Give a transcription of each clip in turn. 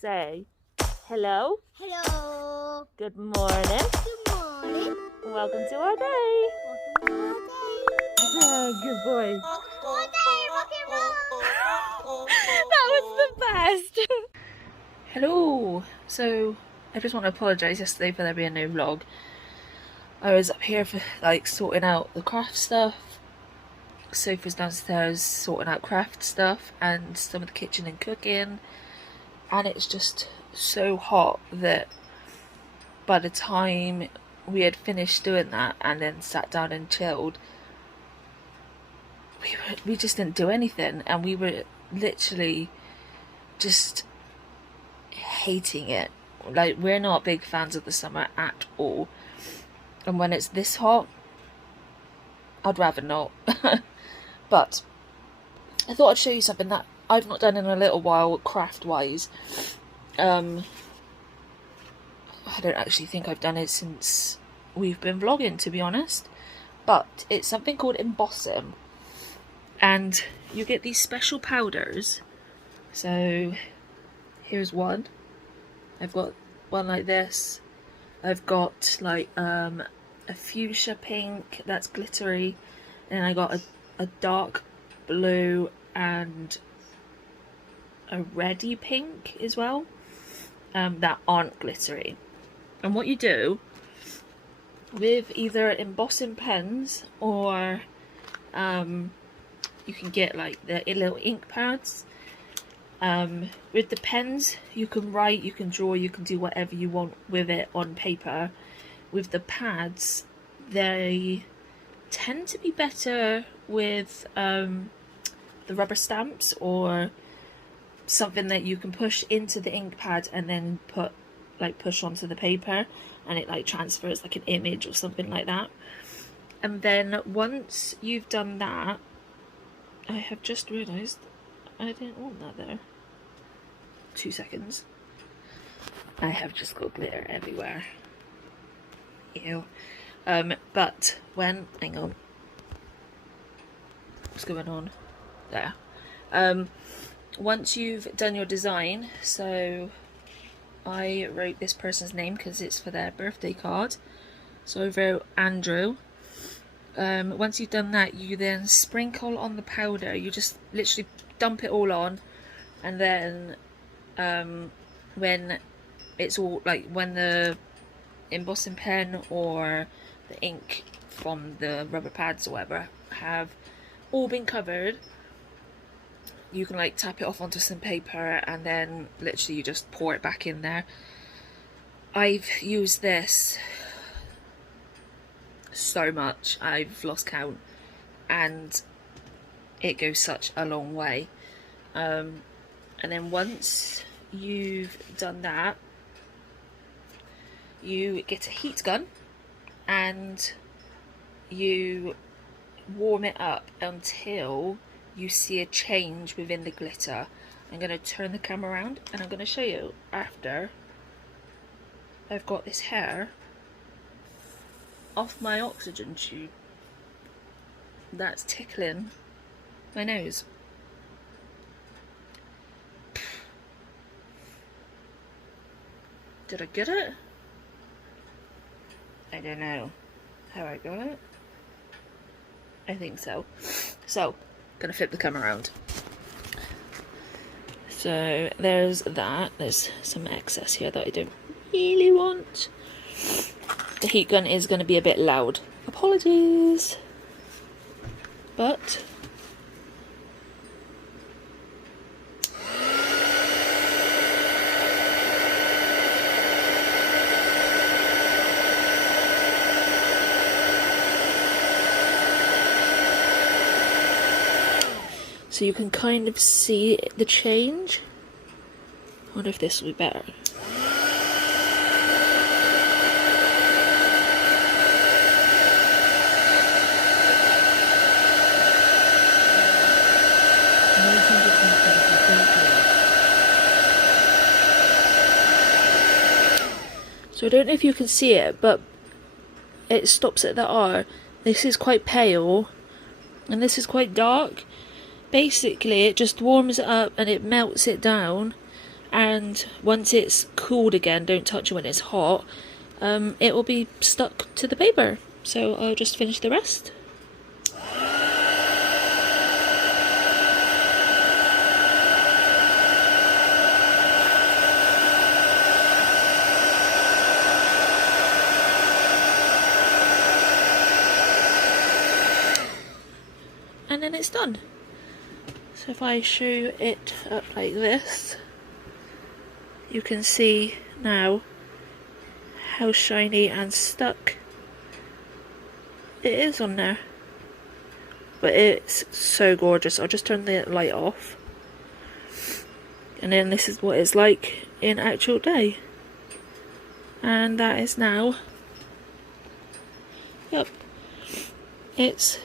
Say hello. Hello. Good morning. Good morning. Welcome to our day. Welcome to our day. Good boy. All day rock and roll. That was the best. Hello. So I just want to apologise yesterday for there being no vlog. I was up here for sorting out the craft stuff. Sophie's downstairs sorting out craft stuff and some of the kitchen and cooking. And it's just so hot that by the time we had finished doing that and then sat down and chilled, we just didn't do anything, and we were literally just hating it. Like, we're not big fans of the summer at all, and when it's this hot, I'd rather not. But I thought I'd show you something that I've not done in a little while, craft wise. I don't actually think I've done it since we've been vlogging, to be honest, but it's something called embossing, and you get these special powders. So here's one. I've got one like this. I've got like a fuchsia pink that's glittery, and I got a dark blue and a reddy pink as well, that aren't glittery. And what you do with either embossing pens or you can get like the little ink pads. With the pens, you can write, you can draw, you can do whatever you want with it on paper. With the pads, they tend to be better with the rubber stamps or something that you can push into the ink pad and then push onto the paper, and it transfers like an image or something like that. And then once you've done that, I have just realised I didn't want that there. 2 seconds. I have just got glitter everywhere. Ew. But when, hang on. What's going on? There. Once you've done your design, so I wrote this person's name because it's for their birthday card. So I wrote Andrew. Once you've done that, you then sprinkle on the powder. You just literally dump it all on, and then when it's all when the embossing pen or the ink from the rubber pads or whatever have all been covered, you can tap it off onto some paper, and then literally you just pour it back in there. I've used this so much, I've lost count, and it goes such a long way. And then once you've done that, you get a heat gun and you warm it up until you see a change within the glitter. I'm going to turn the camera around and I'm going to show you after I've got this hair off my oxygen tube that's tickling my nose. Did I get it? I don't know how I got it. I think so. So, gonna flip the camera around. So there's that. There's some excess here that I don't really want. The heat gun is going to be a bit loud. Apologies. But so you can kind of see the change. I wonder if this will be better. So I don't know if you can see it, but it stops at the R. This is quite pale, and this is quite dark. Basically, it just warms it up and it melts it down, and once it's cooled again, don't touch it when it's hot, it will be stuck to the paper. So I'll just finish the rest. And then it's done. So if I show it up like this, you can see now how shiny and stuck it is on there. But it's so gorgeous. I'll just turn the light off. And then this is what it's like in actual day. And that is now, yep, it's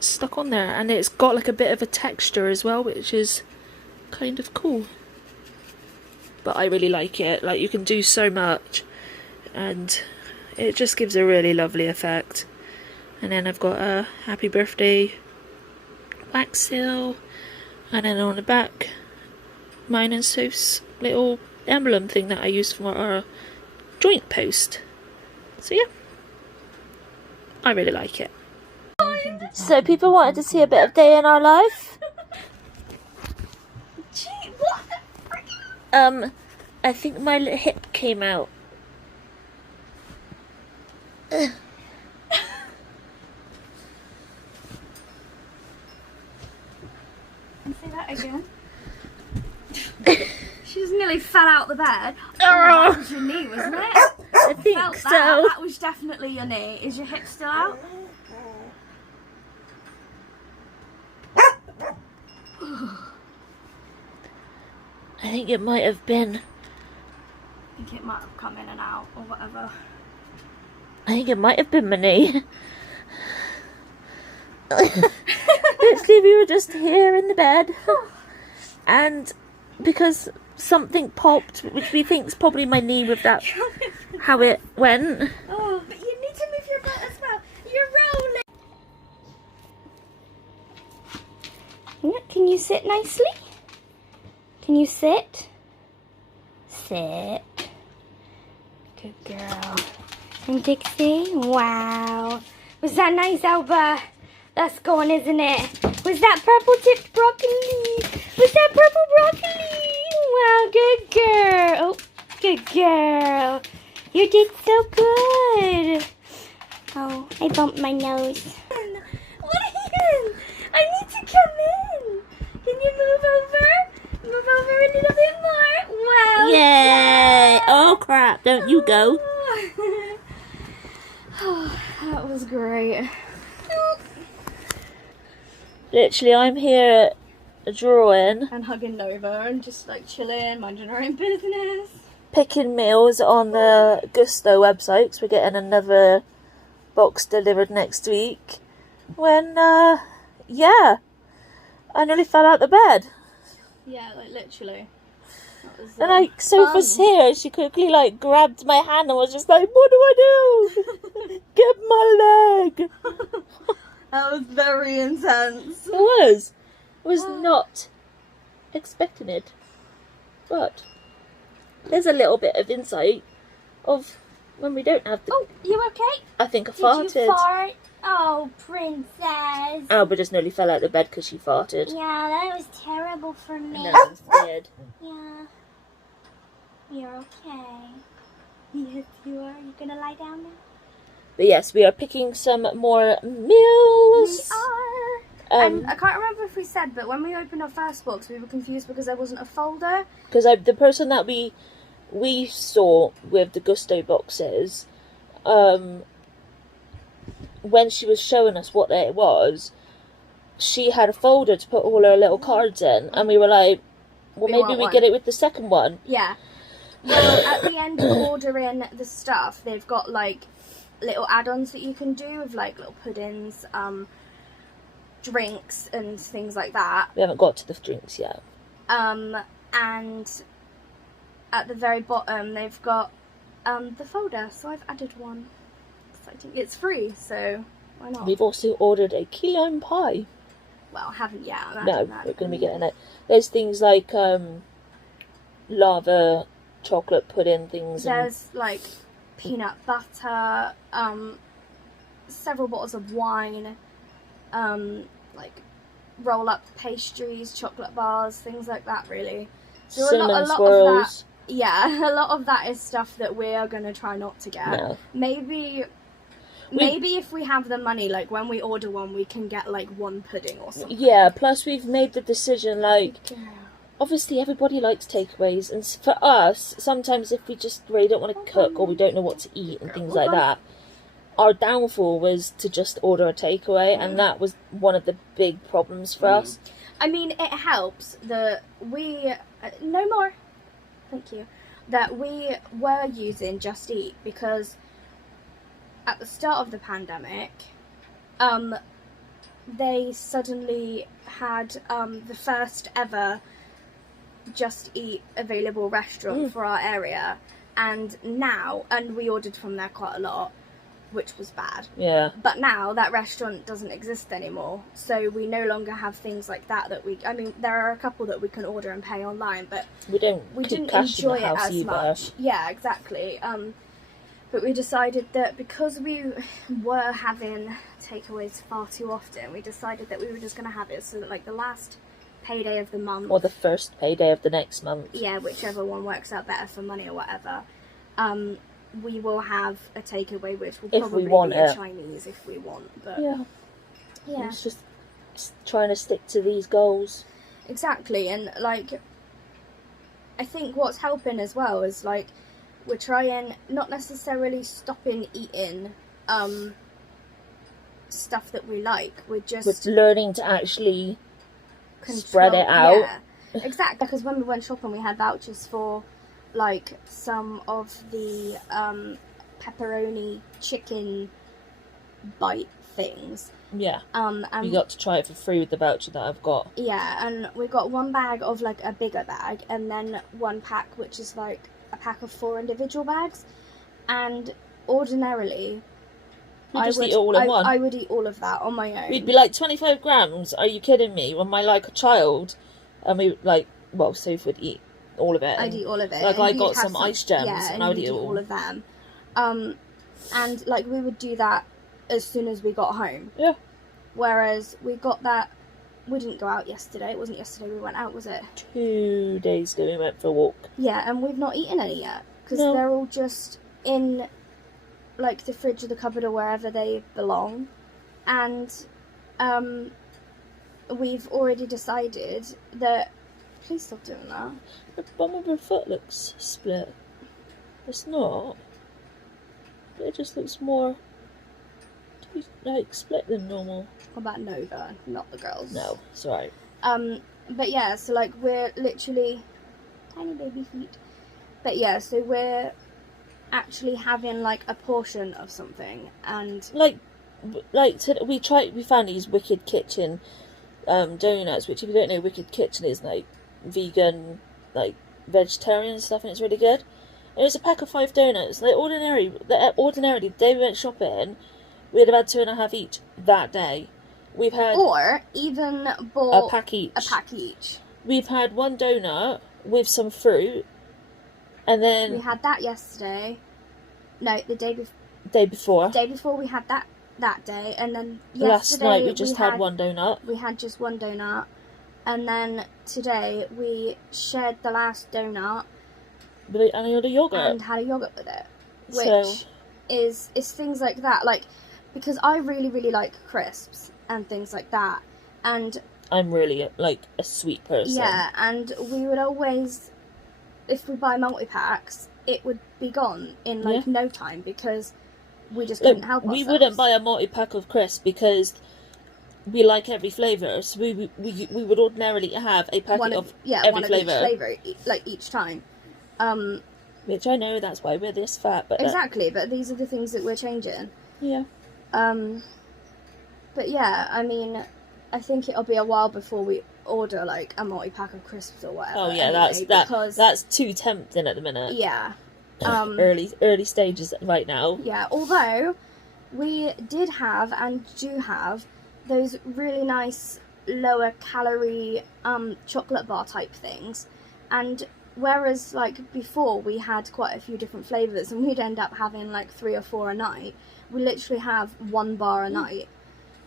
stuck on there, and it's got like a bit of a texture as well, which is kind of cool. But I really like it. Like, you can do so much, and it just gives a really lovely effect. And then I've got a happy birthday wax seal, and then on the back, mine and Soph's little emblem thing that I use for our joint post. So yeah, I really like it. So people wanted to see a bit of day in our life. Gee, what the frick? I think my little hip came out. Say that again. She just nearly fell out the bed. Oh, that was your knee, wasn't it? I think Felt so. That was definitely your knee. Is your hip still out? I think it might have been. I think it might have come in and out or whatever. I think it might have been my knee. Literally, we were just here in the bed, and because something popped, which we think is probably my knee with that, how it went. Oh, but you need to move your butt as well. You're rolling. Can you sit nicely? Can you sit? Sit. Good girl. And Dixie? Wow. Was that nice, Alba? That's going, isn't it? Was that purple tipped broccoli? Was that purple broccoli? Wow, good girl. Oh, good girl. You did so good. Oh, I bumped my nose. What are you doing? I need to come in. Can you move over? Move over a little bit more. Wow. Yay! Oh crap! Don't you go. Oh, that was great. Literally, I'm here drawing, And hugging Nova and just like chilling, minding our own business. picking meals on the Gusto website, because we're getting another box delivered next week. When, yeah, I nearly fell out the bed. Yeah, like literally. That was, And like, Sophie's here, she quickly like grabbed my hand and was just like, what do I do? Get my leg. That was very intense. It was. I was not expecting it. But there's a little bit of insight of when we don't have the... Oh, you okay? I think I Did farted. you fart? Oh, princess. Alba just nearly fell out of bed because she farted. Yeah, that was terrible for me. No, I was scared. Yeah. You're okay. Yes, you are. You gonna lie down now? But yes, we are picking some more We meals. are. And I can't remember if we said, but when we opened our first box, we were confused because there wasn't a folder. Because the person that we saw with the Gusto boxes, when she was showing us what it was, she had a folder to put all her little cards in, and we were like, well, We maybe want we one. get it with the second one. Yeah. Well, at the end of ordering the stuff, they've got like little add-ons that you can do with like little puddings, drinks and things like that. We haven't got to the drinks yet. And at the very bottom they've got the folder, so I've added one. Exciting. It's free, so why not? We've also ordered a key lime pie. Well, I haven't yet. No, we're going to be getting it. There's things like lava chocolate pudding things. There's like peanut butter, several bottles of wine, like roll up pastries, chocolate bars, things like that really. So cinnamon a lot swirls. of that, yeah, a lot of that is stuff that we are going to try not to get. No. Maybe if we have the money, like when we order one, we can get like one pudding or something. Yeah, plus we've made the decision, like, obviously everybody likes takeaways, and for us, sometimes if we just really don't want to cook or we don't know what to eat and things like that, our downfall was to just order a takeaway, and that was one of the big problems for us. I mean, it helps that we... no more. Thank you. That we were using Just Eat, because at the start of the pandemic, they suddenly had the first ever Just Eat available restaurant for our area, and we ordered from there quite a lot, which was bad. Yeah. But now that restaurant doesn't exist anymore, so we no longer have things like that I mean, there are a couple that we can order and pay online, but we didn't enjoy it as much. Yeah, exactly. But we decided that because we were having takeaways far too often, we decided that we were just going to have it so that like the last payday of the month, or the first payday of the next month, yeah, whichever one works out better for money or whatever, we will have a takeaway, which will probably be a Chinese if we want. But yeah, it's just trying to stick to these goals. Exactly. And like, I think what's helping as well is like we're trying not necessarily stopping eating stuff that we like. We're learning to actually spread it out. Yeah, exactly. Because when we went shopping, we had vouchers for like some of the pepperoni chicken bite things. Yeah. And you got to try it for free with the voucher that I've got. Yeah, and we got one bag of like a bigger bag, and then one pack which is like a pack of 4 individual bags. And ordinarily, I would eat all in one. I would eat all of that on my own. We'd be like 25 grams. Are you kidding me? When my like a child, and we like, well, Sophie would eat all of it. I'd eat all of it. Like I got some ice gems, and I would eat all of them. And like we would do that as soon as we got home. Yeah. Whereas we got that. We didn't go out yesterday. It wasn't yesterday we went out, was it? 2 days ago we went for a walk. Yeah, and we've not eaten any yet because they're all just in like the fridge or the cupboard or wherever they belong, and we've already decided that. Please stop doing that. The bottom of her foot looks split. It's not. It just looks more like split than normal. What about Nova, not the girls? No, it's alright. But yeah, so like we're literally tiny baby feet. But yeah, so we're actually having like a portion of something, and we found these Wicked Kitchen donuts, which if you don't know, Wicked Kitchen is like vegan, like vegetarian stuff, and it's really good. And it was a pack of 5 donuts. Ordinarily, the day we went shopping, we'd have had 2.5 each that day. We've had or even bought a pack each. We've had one donut with some fruit, and then we had that yesterday. No, the day before. Day before we had that day, and then last night we just had one donut. We had just one donut, and then today we shared the last donut. And I had a yogurt. And had a yogurt with it, which is things like that, like because I really really like crisps and things like that, and I'm really like a sweet person. Yeah, and we would always, if we buy multi-packs, it would be gone in like no time because we just couldn't help ourselves. We wouldn't buy a multi-pack of crisps because we like every flavour, so we would ordinarily have a packet of every flavour. Like each time. Which I know, that's why we're this fat. But exactly, but these are the things that we're changing. Yeah. But yeah, I mean, I think it'll be a while before we order like a multi-pack of crisps or whatever. Oh yeah, anyway, that's too tempting at the minute. Yeah. Early stages right now. Yeah, although we did have and do have those really nice lower calorie chocolate bar type things, and whereas like before we had quite a few different flavours and we'd end up having like 3 or 4 a night. We literally have 1 bar a night,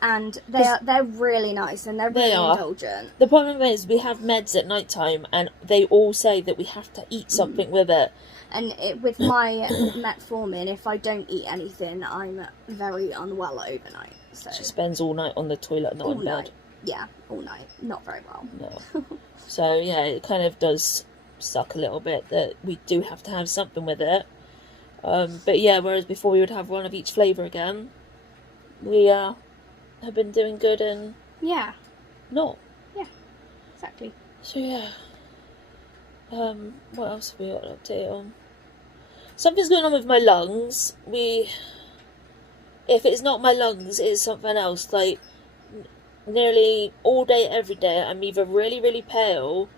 and they're really nice and they're really indulgent. The problem is we have meds at night time and they all say that we have to eat something with it. And with my metformin, if I don't eat anything, I'm very unwell overnight. So she spends all night on the toilet, not in bed. Yeah, all night. Not very well. No. So yeah, it kind of does suck a little bit that we do have to have something with it. But yeah, whereas before we would have one of each flavour again, we have been doing good and not. Yeah, exactly. So yeah. What else have we got an update on? Something's going on with my lungs. If it's not my lungs, it's something else. Like, nearly all day, every day, I'm either really, really pale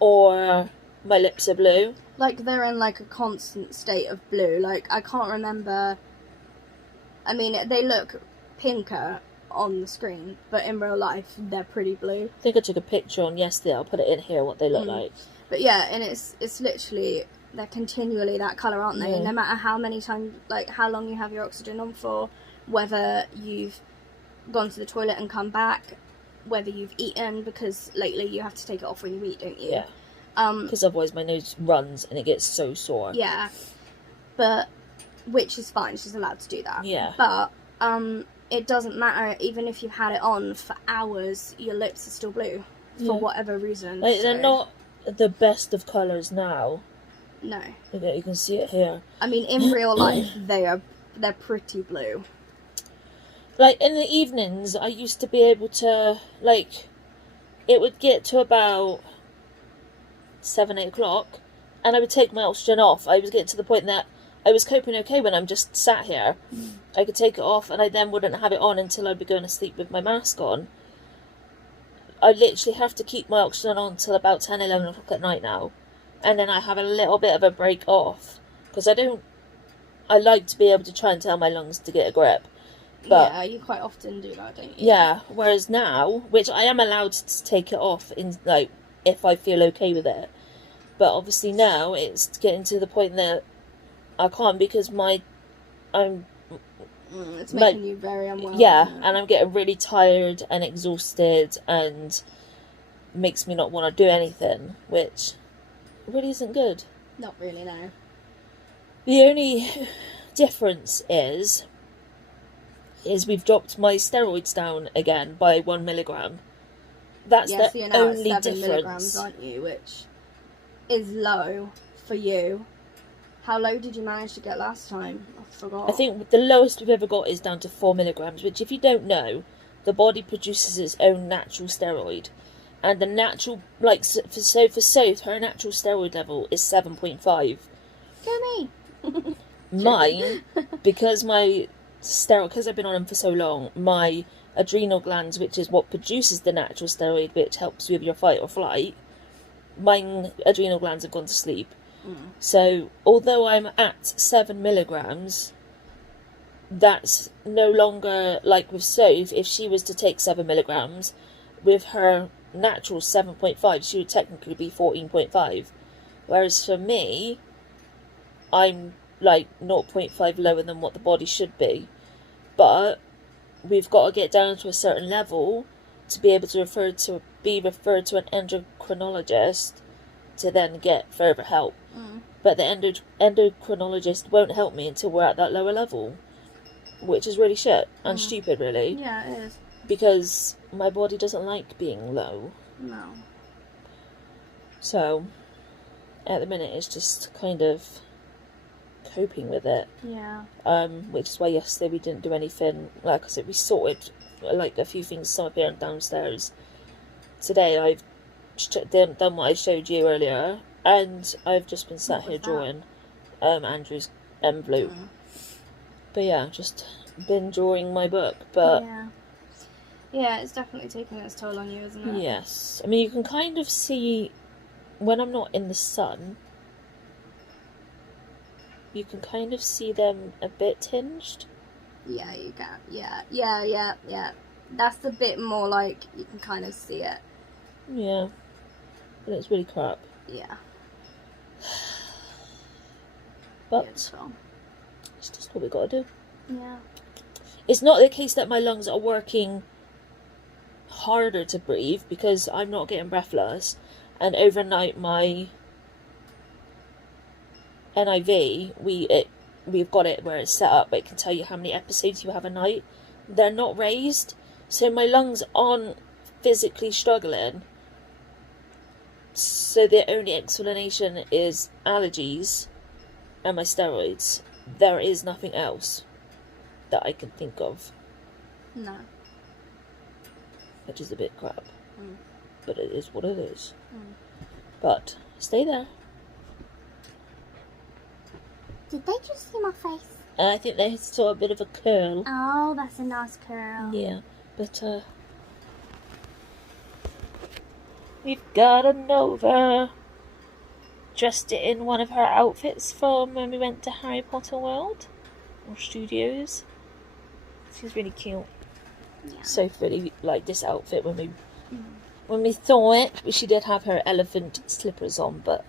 or my lips are blue. Like, they're in, like, a constant state of blue. Like, I can't remember... I mean, they look pinker on the screen, but in real life, they're pretty blue. I think I took a picture on yesterday. I'll put it in here, what they look like. But yeah, and it's literally... They're continually that colour, aren't they? Yeah. And no matter how many times... Like, how long you have your oxygen on for, whether you've gone to the toilet and come back, whether you've eaten, because lately you have to take it off when you eat, don't you? Yeah. Because otherwise my nose runs and it gets so sore. Yeah. But, which is fine, she's allowed to do that. Yeah. But, it doesn't matter, even if you've had it on for hours, your lips are still blue, for whatever reason. Like, they're not the best of colours now. No. You can see it here. I mean, in real life, they're pretty blue. Like, in the evenings, I used to be able to, like, it would get to about 7, 8 o'clock, and I would take my oxygen off. I was getting to the point that I was coping okay when I'm just sat here. I could take it off, and I then wouldn't have it on until I'd be going to sleep with my mask on. I literally have to keep my oxygen on till about 10, 11 o'clock at night now. And then I have a little bit of a break off. Because I like to be able to try and tell my lungs to get a grip. But, yeah, you quite often do that, don't you? Yeah, whereas now, which I am allowed to take it off, if I feel okay with it. But obviously now, it's getting to the point that I can't because it's making you very unwell. Yeah, and I'm getting really tired and exhausted and makes me not want to do anything, which really isn't good. Not really, no. The only difference is we've dropped my steroids down again by 1 milligram. That's so the you're now only at 7 difference. milligrams, aren't you? Which is low for you. How low did you manage to get last time? I forgot. I think the lowest we've ever got is down to 4 milligrams, which, if you don't know, the body produces its own natural steroid. And the natural, for Soph, her natural steroid level is 7.5. Go me. Mine, because I've been on them for so long, my adrenal glands, which is what produces the natural steroid, which helps with your fight or flight, my adrenal glands have gone to sleep. So, although I'm at 7 milligrams, that's no longer, like with Soph, if she was to take 7 milligrams, with her natural 7.5, she would technically be 14.5. Whereas for me, I'm like 0.5 lower than what the body should be. But we've got to get down to a certain level to be able to be referred to an endocrinologist to then get further help. But the endocrinologist won't help me until we're at that lower level, which is really shit and stupid, really. Yeah, it is. Because my body doesn't like being low. No. So, at the minute, it's just kind of coping with it. Yeah. Which is why yesterday we didn't do anything. Like I said, we sorted like a few things up here and downstairs. Today I've done what I showed you earlier, and I've just been sat here drawing Andrew's envelope. But yeah, just been drawing my book. But yeah, it's definitely taking its toll on you, isn't it? Yes. I mean, you can kind of see when I'm not in the sun. You can kind of see them a bit tinged. Yeah, you can. Yeah. That's a bit more like you can kind of see it. Yeah. But it's really crap. Yeah. But Beautiful. it's just what we got to do. Yeah. It's not the case that my lungs are working harder to breathe, because I'm not getting breathless, and overnight my NIV, we've got it where it's set up, but it can tell you how many episodes you have a night. They're not raised, so my lungs aren't physically struggling. So the only explanation is allergies and my steroids. There is nothing else that I can think of. No. Which is a bit crap. Mm. But it is what it is. Mm. But stay there. Did they just see my face? I think they saw a bit of a curl. Oh, that's a nice curl. Yeah, but we've got a Nova. Dressed it in one of her outfits from when we went to Harry Potter World or Studios. She's really cute. Yeah. So really liked this outfit when we saw it. She did have her elephant slippers on, but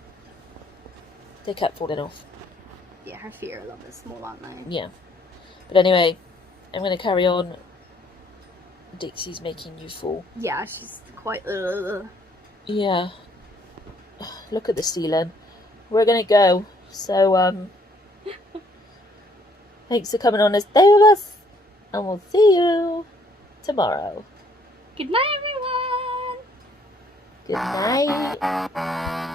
they kept falling off. Yeah, her feet are a little bit small, aren't they? Yeah. But anyway, I'm going to carry on. Dixie's making you fall. Yeah, she's quite... Yeah. Look at the ceiling. We're going to go. So, thanks for coming on this day with us. And we'll see you tomorrow. Good night, everyone! Good night.